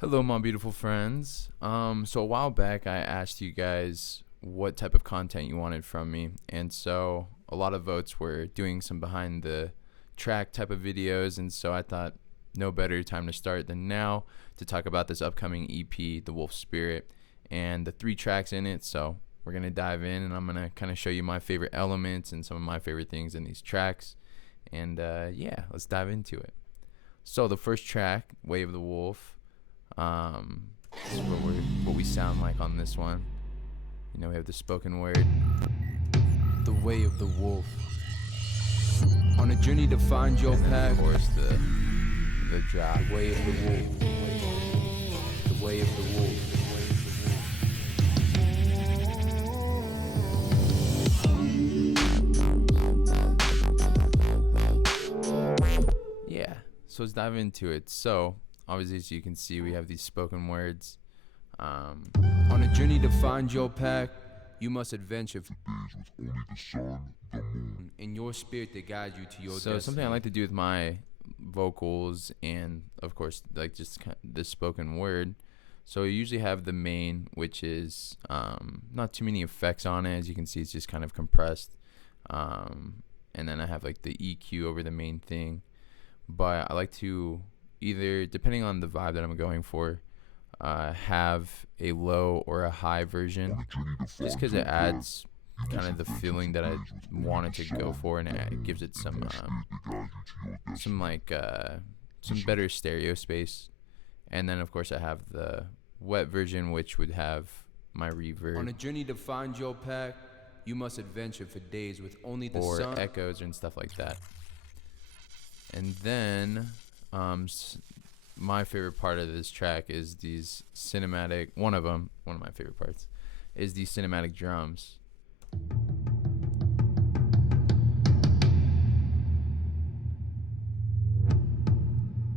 Hello, my beautiful friends. So a while back, I asked you guys what type of content you wanted from me, and so a lot of votes were doing some behind the track type of videos, and so I thought no better time to start than now to talk about this upcoming EP, The Wolf Spirit, and the three tracks in it. So we're gonna dive in, and I'm gonna kind of show you my favorite elements and some of my favorite things in these tracks, and yeah, let's dive into it. So the first track, Way of the Wolf. This is what we sound like on this one. You know, we have the spoken word, the way of the wolf. On a journey to find your path. Of course, the drop. The way of the wolf. The way of the wolf. Yeah. So let's dive into it. So obviously, as you can see, we have these spoken words. On a journey to find your path, you must adventure for days with only the sun, the moon, and your spirit that guides you to your destiny. Something I like to do with my vocals and, of course, like just the spoken word. So you usually have the main, which is not too many effects on it. As you can see, it's just kind of compressed. And then I have like the EQ over the main thing. But I like to either, depending on the vibe that I'm going for, have a low or a high version, just because it adds kind of the feeling that I wanted to go for, and it gives it some better stereo space. And then of course I have the wet version, which would have my reverb. On a journey to find your path, you must adventure for days with only the sun, or echoes and stuff like that. And then my favorite part of this track is these cinematic, one of my favorite parts is these cinematic drums.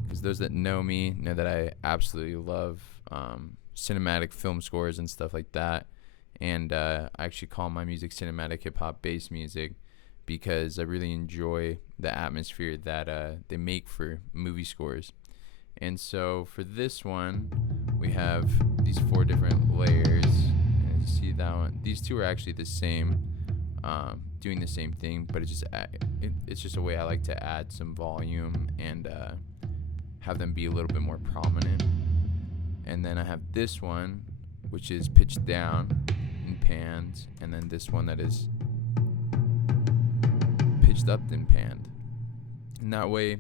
Because those that know me know that I absolutely love cinematic film scores and stuff like that. And I actually call my music cinematic hip hop bass music, because I really enjoy the atmosphere that they make for movie scores. And so for this one, we have these 4 different layers. And you see that one? These two are actually the same, doing the same thing, but it's just a way I like to add some volume and have them be a little bit more prominent. And then I have this one, which is pitched down and panned, and then this one that is pitched up and panned. And that way,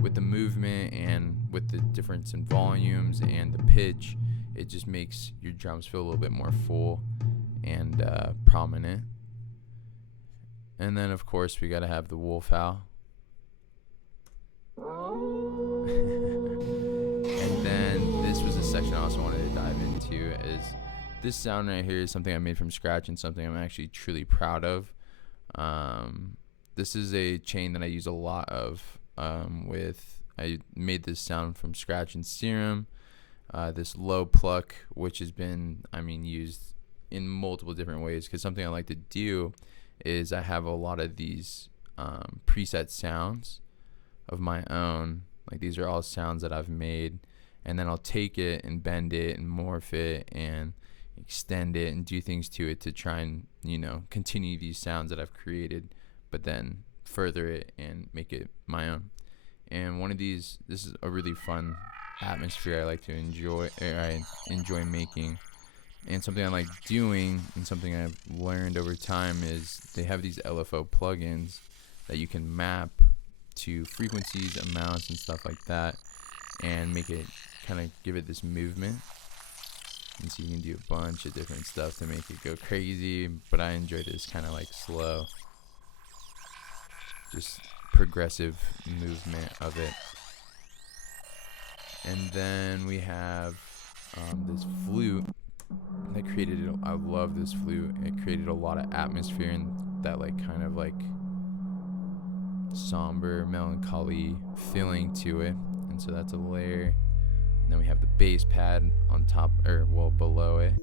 with the movement and with the difference in volumes and the pitch, it just makes your drums feel a little bit more full and prominent. And then of course we gotta have the wolf howl. And then this was a section I also wanted to dive into, is this sound right here is something I made from scratch and something I'm actually truly proud of. This is a chain that I use a lot of. I made this sound from scratch in Serum. This low pluck, which has been, used in multiple different ways, because something I like to do is I have a lot of these preset sounds of my own. Like, these are all sounds that I've made, and then I'll take it and bend it and morph it and extend it and do things to it to try and, continue these sounds that I've created, but then further it and make it my own. And this is a really fun atmosphere I like to enjoy, I enjoy making. And something I like doing, and something I've learned over time, is they have these LFO plugins that you can map to frequencies, amounts, and stuff like that, and make it kind of give it this movement. And so you can do a bunch of different stuff to make it go crazy, but I enjoy this kind of like slow, just progressive movement of it. And then we have this flute that created it. I love this flute. It created a lot of atmosphere and that kind of somber, melancholy feeling to it. And so that's a layer. And then we have the bass pad on top, below it.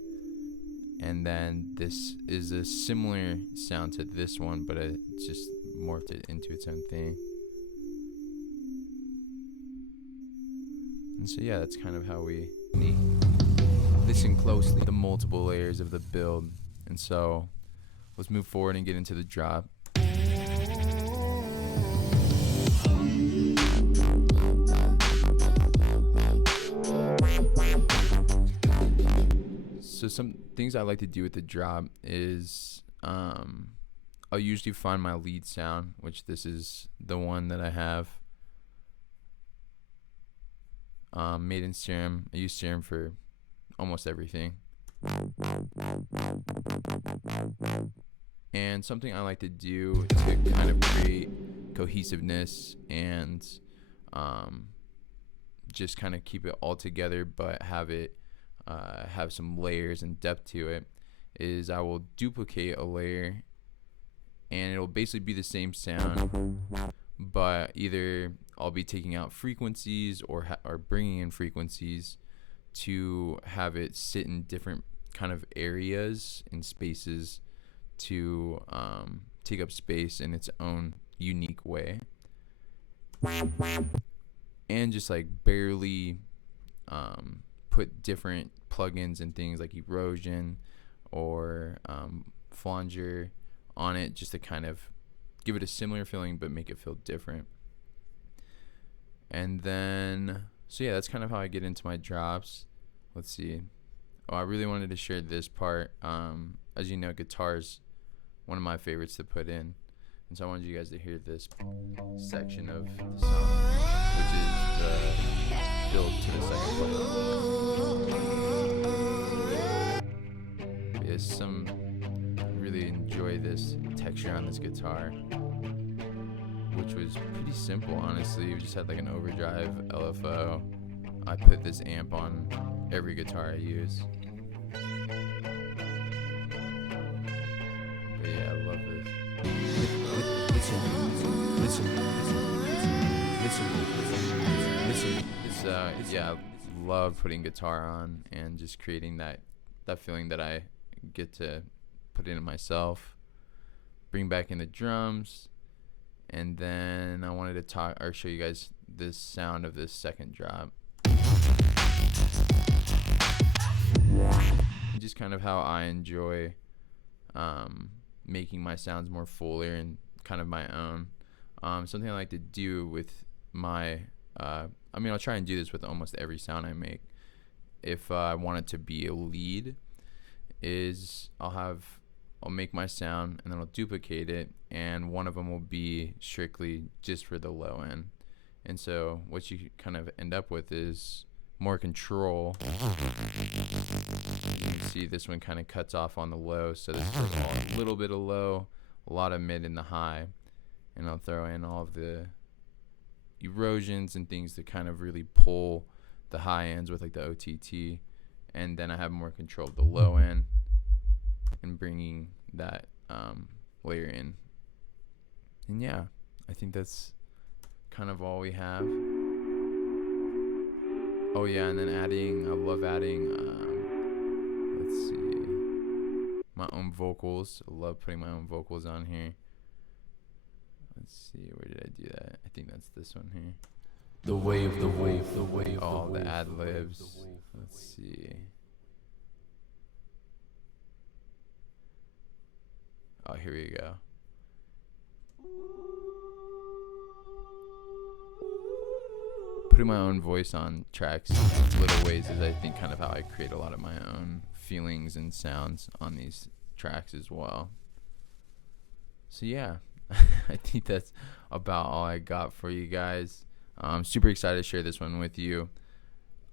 And then this is a similar sound to this one, but it just morphed it into its own thing. And so yeah, that's kind of how we listen closely the multiple layers of the build. And so let's move forward and get into the drop. So some things I like to do with the drop is I'll usually find my lead sound, which this is the one that I have made in Serum. I use Serum for almost everything. And something I like to do to kind of create cohesiveness and just kind of keep it all together, but have it have some layers and depth to it, is I will duplicate a layer, and it'll basically be the same sound, but either I'll be taking out frequencies or bringing in frequencies to have it sit in different kind of areas and spaces to take up space in its own unique way, and just like barely put different plugins and things like erosion or flanger on it, just to kind of give it a similar feeling but make it feel different. And then so yeah, that's kind of how I get into my drops. Let's see. Oh, I really wanted to share this part. As you know, guitar's one of my favorites to put in, and so I wanted you guys to hear this section of the song, which is the build to the second part. Yes, really enjoy this texture on this guitar, which was pretty simple, honestly. We just had like an overdrive LFO. I put this amp on every guitar I use. But yeah, I love this. Yeah, I love putting guitar on and just creating that feeling that I get to put into myself. Bring back in the drums, and then I wanted to show you guys this sound of this second drop. Just kind of how I enjoy making my sounds more fuller and kind of my own. Something I like to do with my I'll try and do this with almost every sound I make. If I want it to be a lead, is I'll make my sound and then I'll duplicate it, and one of them will be strictly just for the low end. And so what you kind of end up with is more control. You can see this one kind of cuts off on the low, so this is like a little bit of low, a lot of mid and the high, and I'll throw in all of the erosions and things to kind of really pull the high ends with like the OTT, and then I have more control of the low end and bringing that layer in. And yeah, I think that's kind of all we have. Oh yeah, and then I love adding let's see, my own vocals. I love putting my own vocals on here. Let's see, where did I do that? I think that's this one here. The wave. Oh, the ad libs. Let's see. Oh, here we go. Putting my own voice on tracks in little ways is, I think, kind of how I create a lot of my own feelings and sounds on these tracks as well. So yeah, I think that's about all I got for you guys. I'm super excited to share this one with you.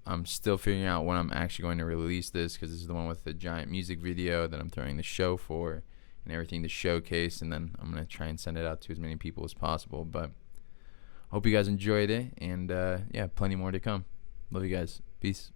I'm still figuring out when I'm actually going to release this, because this is the one with the giant music video that I'm throwing the show for and everything to showcase, and then I'm going to try and send it out to as many people as possible. But hope you guys enjoyed it, and yeah, plenty more to come. Love you guys. Peace.